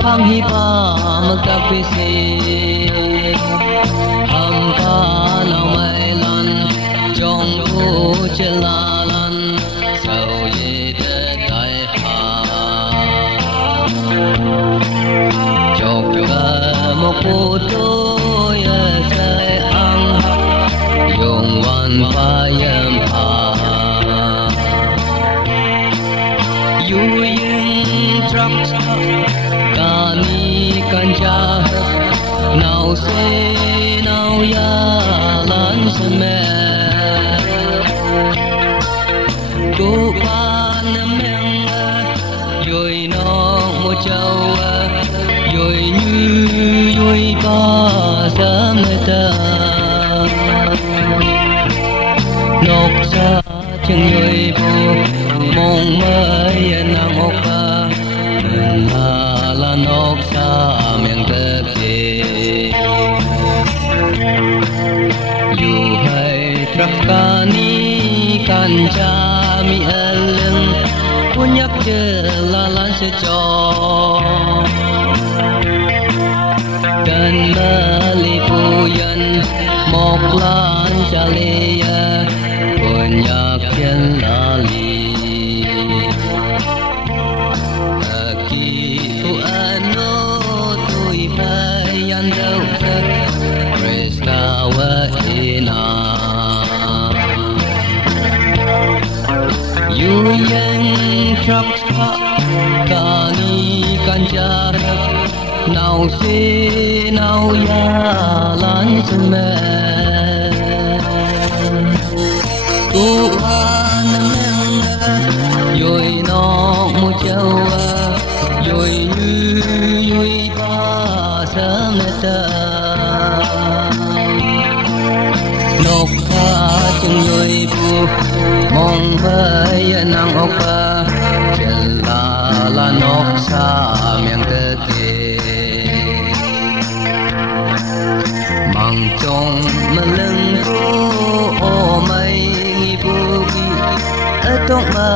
Hang hiba magkapisi hampa na mai lan trong u chela lan sau ye de tai ha chok ga mo pu tu ye sai ang yong wan pa yam ha yu yin trap Kani kanja nào se nào ya lan sme tu pan meng yoi no mo chau yoi như yoi ba sam ta nok sa chừng yoi bu mong mai nam ok la nok sa miệng tơ kê yu hai trắc ca ni can cha mi lưng quân nhắc chơ la lan sẽ cho cần mơ li phu nhân một lan cha lê quân nhắc chân la li yu yen trap kani kanja nào se nào ya lan sme tu an meng yoi no mu chau yoi như yoi ba sam ta nok ta chung yoi bu mong bay nang oka chela la nok sa miang te ke mang chong meleng ko o mai ngi bu bi atong ma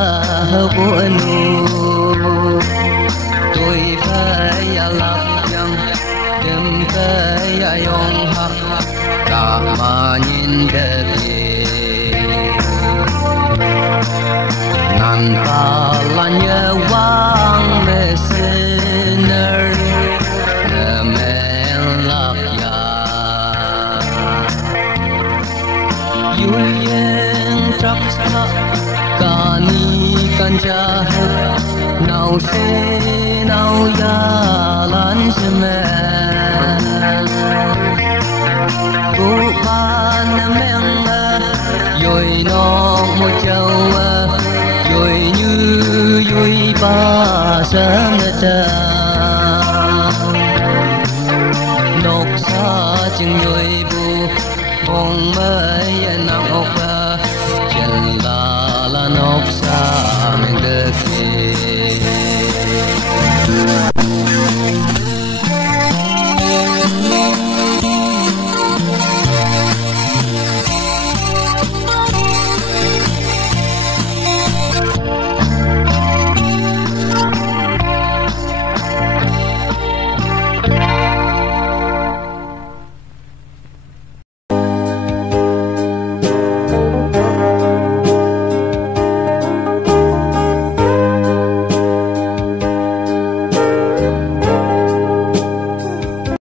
bu anu tôi phải lak yang dem phải yong ha cả mà nhìn ke nan ta la nhớ vang mê sinner men lạc ya yu yen trap sa kani kanja nào se